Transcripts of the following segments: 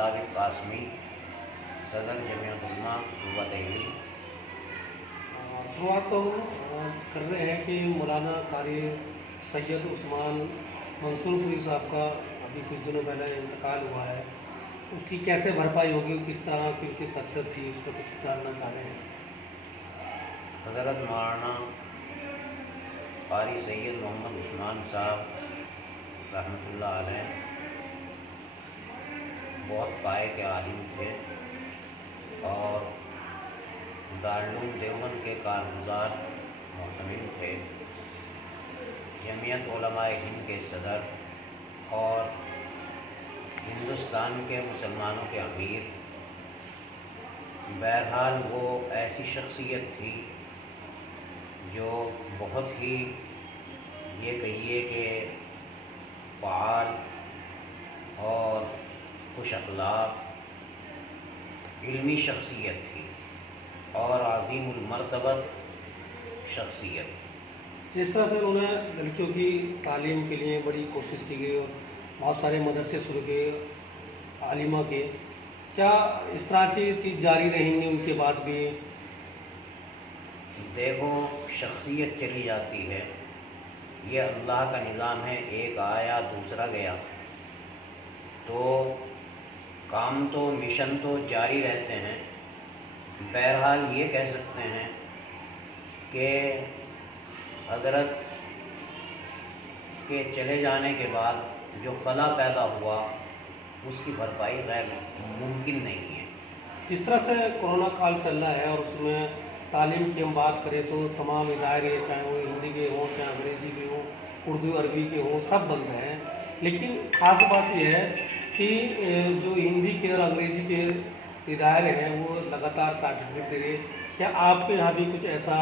साबिक़ कासमी, सदर जमीयत उलमा सूबा दिल्ली। शुरुआत तो कर रहे हैं कि मौलाना कारी सैयद उस्मान मंसूरपुरी साहब का अभी कुछ दिनों पहले इंतकाल हुआ है, उसकी कैसे भरपाई होगी, किस तरह की उनकी शख्सियत थी, उस पर कुछ जानना चाह रहे हैं। हज़रत मौलाना कारी सैयद मोहम्मद उस्मान साहब रहमतुल्लाह अलैह बहुत पाए के आलिम थे और दारुल देवबंद के कारगुज़ार मोहतमिम थे, जमीयत उलमाए हिंद के सदर और हिंदुस्तान के मुसलमानों के अमीर। बहरहाल वो ऐसी शख्सियत थी जो बहुत ही ये कहिए कि फ़आल और खुश अखलाक इल्मी शख्सियत थी और अज़ीमुल मर्तबत शख्सियत। जिस तरह से उन्होंने लड़कियों की तालीम के लिए बड़ी कोशिश की गई और बहुत सारे मदरसे शुरू किए आलिमा के, क्या इस तरह की चीज़ जारी रहेंगी उनके बाद भी? देखो, शख्सियत चली जाती है, ये अल्लाह का निज़ाम है, एक आया दूसरा गया, तो काम तो मिशन तो जारी रहते हैं। बहरहाल ये कह सकते हैं कि हज़रत के चले जाने के बाद जो खला पैदा हुआ उसकी भरपाई गैर मुमकिन नहीं है। जिस तरह से कोरोना काल चल रहा है और उसमें तालीम की हम बात करें तो तमाम इदारे, चाहे वो हिंदी के हों, चाहे अंग्रेज़ी के हों, उर्दू अरबी के हों, सब बंद हैं। लेकिन ख़ास बात यह है कि जो हिंदी के और अंग्रेज़ी के इदारे हैं वो लगातार सर्टिफिकेट दे रहे हैं। क्या आपके यहाँ भी कुछ ऐसा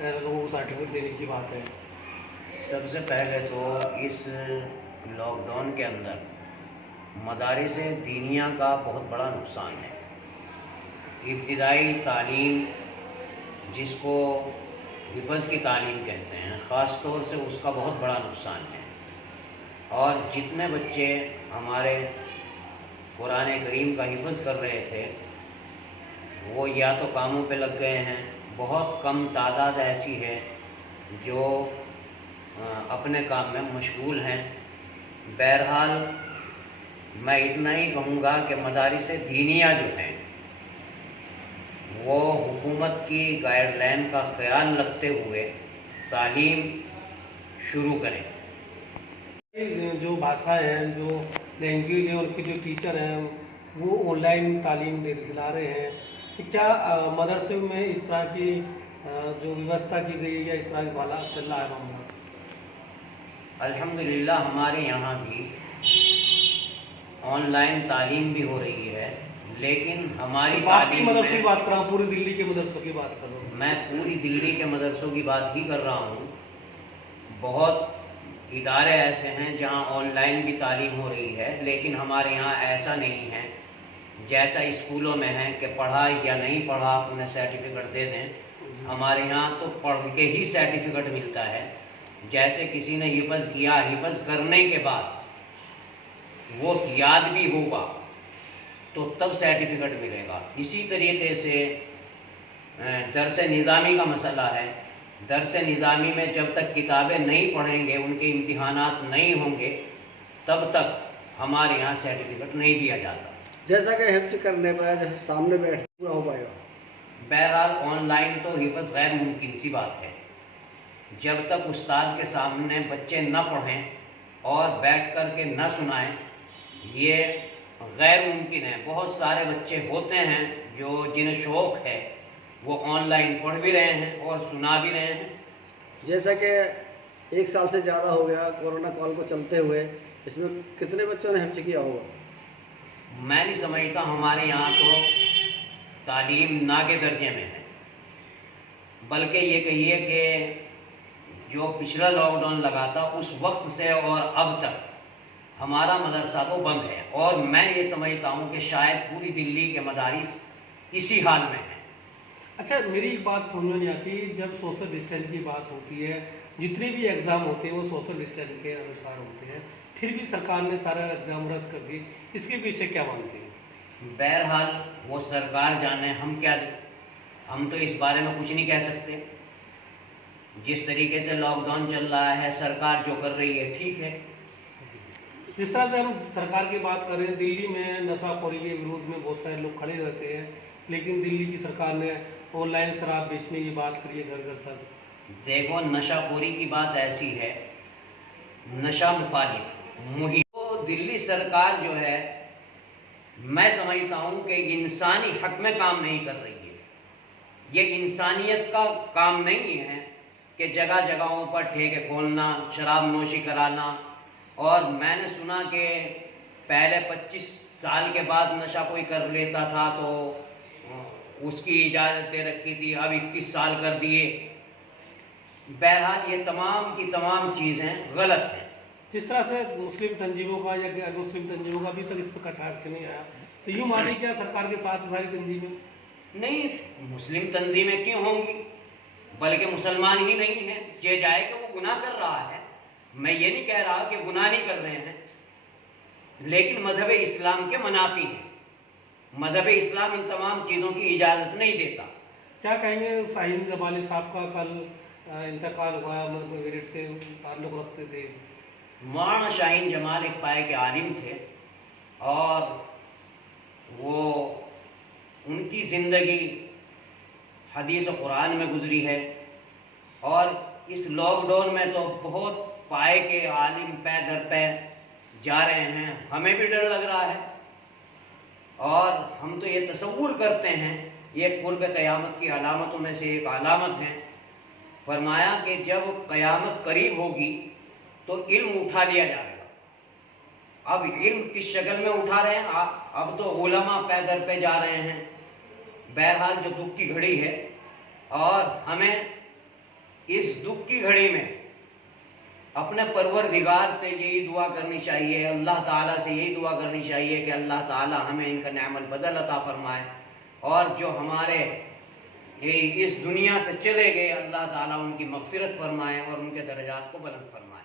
लोगों को सर्टिफिकेट देने की बात है? सबसे पहले तो इस लॉकडाउन के अंदर मदारिस दीनिया का बहुत बड़ा नुकसान है। इब्तिदाई तालीम जिसको हिफ़्ज़ की तालीम कहते हैं, ख़ास तौर से उसका बहुत बड़ा नुकसान है। और जितने बच्चे हमारे कुरान करीम का हिफ़्ज़ कर रहे थे वो या तो कामों पे लग गए हैं, बहुत कम तादाद ऐसी है जो अपने काम में मशगूल हैं। बहरहाल मैं इतना ही कहूँगा कि मदारिस दीनिया जो हैं वो हुकूमत की गाइडलाइन का ख़याल रखते हुए तालीम शुरू करें। जो भाषाएं हैं, जो लैंग्वेज है, उनके जो टीचर हैं वो ऑनलाइन तालीम दिला रहे हैं, तो क्या मदरसे में इस तरह की जो व्यवस्था की गई है या इस तरह का वाला चल रहा है मामला? अल्हम्दुलिल्लाह हमारे यहाँ भी ऑनलाइन तालीम भी हो रही है, लेकिन हमारी तालीम मदरसों की बात कर रहा हूँ, पूरी दिल्ली के मदरसों की बात कर रहा हूँ। मैं पूरी दिल्ली के मदरसों की बात ही कर रहा हूँ। बहुत इदारे ऐसे हैं जहाँ ऑनलाइन भी तालीम हो रही है, लेकिन हमारे यहाँ ऐसा नहीं है जैसा स्कूलों में है कि पढ़ा या नहीं पढ़ा उन्हें सर्टिफिकेट दे दें। हमारे यहाँ तो पढ़ के ही सर्टिफिकेट मिलता है। जैसे किसी ने हिफ़्ज़ किया, हिफ़्ज़ करने के बाद वो याद भी होगा तो तब सर्टिफिकेट मिलेगा। इसी तरीके से दरस निज़ामी का मसला है। दरस निज़ामी में जब तक किताबें नहीं पढ़ेंगे, उनके इम्तिहानात नहीं होंगे, तब तक हमारे यहाँ सर्टिफिकेट नहीं दिया जाता। जैसा कि हिफ्ज़ करने पर जैसे सामने बैठ पूरा हो पाएगा। बहरहाल ऑनलाइन तो हिफ़्ज़ गैर मुमकिन सी बात है। जब तक उस्ताद के सामने बच्चे न पढ़ें और बैठ कर के न सुनाएं, ये गैर मुमकिन है। बहुत सारे बच्चे होते हैं जो जिन्हें शौक़ है वो ऑनलाइन पढ़ भी रहे हैं और सुना भी रहे हैं। जैसा कि 1 साल से ज़्यादा हो गया कोरोना काल को चलते हुए, इसमें कितने बच्चों ने हिफ्ज़ किया होगा? मैं नहीं समझता। हमारे यहाँ तो तालीम ना के दर्जे में है, बल्कि ये कहिए कि जो पिछला लॉकडाउन लगा था उस वक्त से और अब तक हमारा मदरसा तो बंद है। और मैं ये समझता हूँ कि शायद पूरी दिल्ली के मदारिस इसी हाल में हैं। अच्छा, मेरी एक बात समझ में नहीं आती, जब सोशल डिस्टेंस की बात होती है, जितने भी एग्ज़ाम होते हैं वो सोशल डिस्टेंस के अनुसार होते हैं, फिर भी सरकार ने सारा एग्ज़ाम रद्द कर दी, इसके पीछे क्या मानते हैं? بہرحال وہ سرکار جانے، ہم تو اس بارے میں کچھ نہیں کہہ سکتے. جس طریقے سے لاک ڈاؤن چل رہا ہے، سرکار جو کر رہی ہے ٹھیک ہے. جس طرح سے ہم سرکار کی بات کریں، دلی میں نشہ خوری کے ورودھ میں بہت سارے لوگ کھڑے رہتے ہیں، لیکن دلی کی سرکار نے آن لائن شراب بیچنے کی بات کری ہے گھر گھر تک. دیکھو، نشہ خوری کی بات ایسی ہے، نشہ مخالف مہم تو دلی سرکار جو ہے، میں سمجھتا ہوں کہ انسانی حق میں کام نہیں کر رہی ہے. یہ انسانیت کا کام نہیں ہے کہ جگہ جگہوں پر ٹھیکے کھولنا، شراب نوشی کرانا. اور میں نے سنا کہ پہلے 25 سال کے بعد نشہ کوئی کر لیتا تھا تو اس کی اجازت دے رکھی تھی، اب 21 سال کر دیے. بہرحال یہ تمام کی تمام چیزیں غلط ہیں. جس طرح سے مسلم تنظیموں کا یا غیر مسلم تنظیموں کا ابھی تک اس پہ کٹاخ سے نہیں آیا، تو یوں مانی کیا سرکار کے ساتھ ساری تنظیمیں؟ نہیں، مسلم تنظیمیں کیوں ہوں گی؟ بلکہ مسلمان ہی نہیں ہیں. یہ جائے کہ وہ گناہ کر رہا ہے، میں یہ نہیں کہہ رہا کہ گناہ نہیں کر رہے ہیں، لیکن مذہب اسلام کے منافی ہیں. مذہب اسلام ان تمام چیزوں کی اجازت نہیں دیتا. کیا کہیں گے؟ شاہین جمالی صاحب کا کل انتقال ہوا، میرٹھ سے تعلق رکھتے تھے. مولانا شاہین جمال ایک پائے کے عالم تھے، اور وہ ان کی زندگی حدیث و قرآن میں گزری ہے. اور اس لاک ڈاؤن میں تو بہت پائے کے عالم پے در پے جا رہے ہیں، ہمیں بھی ڈر لگ رہا ہے. اور ہم تو یہ تصور کرتے ہیں، یہ قرب قیامت کی علامتوں میں سے ایک علامت ہے. فرمایا کہ جب قیامت قریب ہوگی تو علم اٹھا لیا جائے گا. اب علم کس شکل میں اٹھا رہے ہیں؟ اب تو علماء پے در پے جا رہے ہیں. بہرحال جو دکھ کی گھڑی ہے، اور ہمیں اس دکھ کی گھڑی میں اپنے پروردگار سے یہی دعا کرنی چاہیے، اللہ تعالیٰ سے یہی دعا کرنی چاہیے کہ اللہ تعالیٰ ہمیں ان کا نعم البدل عطا فرمائے، اور جو ہمارے اس دنیا سے چلے گئے اللہ تعالیٰ ان کی مغفرت فرمائے اور ان کے درجات کو بلند فرمائے.